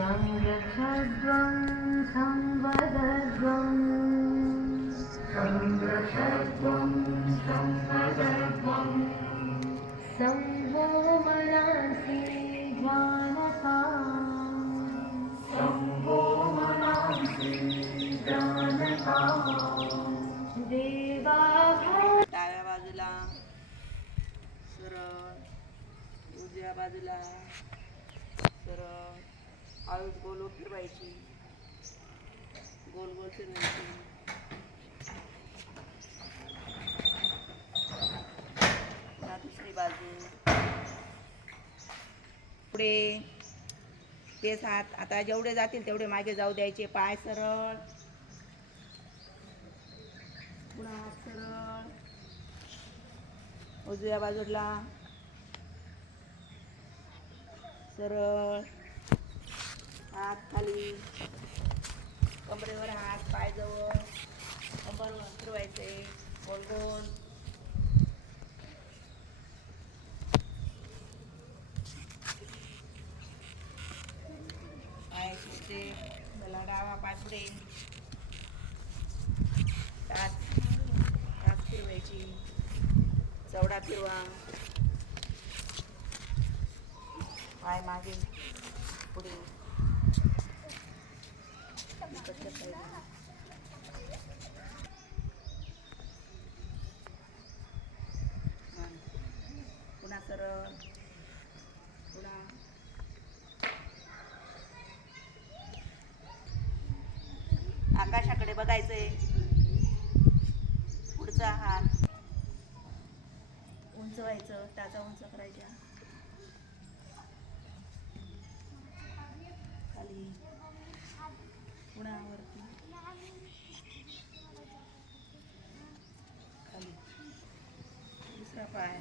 संरक्षध्वं संवदध्वं संरक्षध्वं संवदध्वं संवो मनासि जानता संवो मनासि जानता देवा डाव्या बाजूला सरळ उजव्या बाजूला सरळ आळूच गोल फिरवायची गोल गोल फिरवायची. दुसरी बाजू. पुढे. तेच हात आता जेवढे जातील तेवढे मागे जाऊ द्यायचे. पाय सरळ. पुन्हा हात सरळ. उजव्या बाजूला. सरळ. हात खाली. कमरेवर हात पाय जवळ. कंबर फिरवायचे. गोल गोल. पाय सुटते मला डावा पाय पुढे. टाच टाच फिरवायची. चवडा फिरवा. पाय मागे पुढे इकडच्या साईडला. हा. पुन्हा सरळ पुन्हा आकाशाकडे बघायचंय. पुढचा हात उंच व्हायचं टाचा उंच करायच्या खाली. पुन्हा वरती. खाली. दुसरा पाय.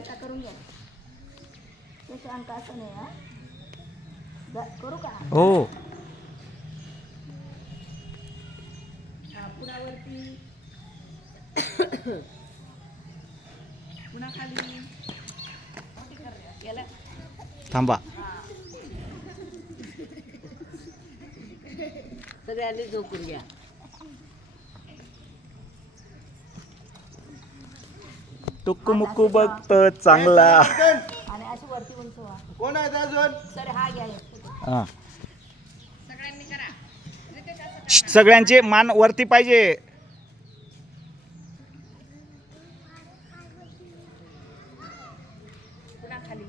तरी आता करून घ्या तसं अंक असं नाही हा जा- करू का हो हा पुन्हा वरती पुन्हा खाली याला थांबा सगळ्यांनी झोपून घ्या टुक्कू मुक्कू बघत चांगला. आणि अशी वरती उंच व्हा कोण आहे अजून? सर हा घ्या हे. हा. श- सगळ्यांचे मान वरती पाहिजे. पुन्हा खाली.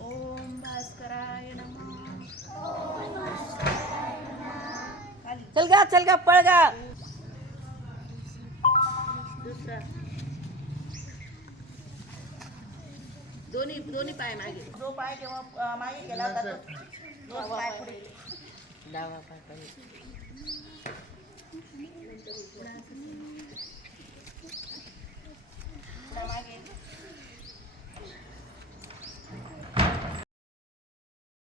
ओम भास्कराय नमः. खाली चल गा चल गा पळ गा. दोन्ही दोन्ही पाय मागे. जो पाय जेव्हा अं, मागे गेला होता तो पाय पुढे. डावा पाय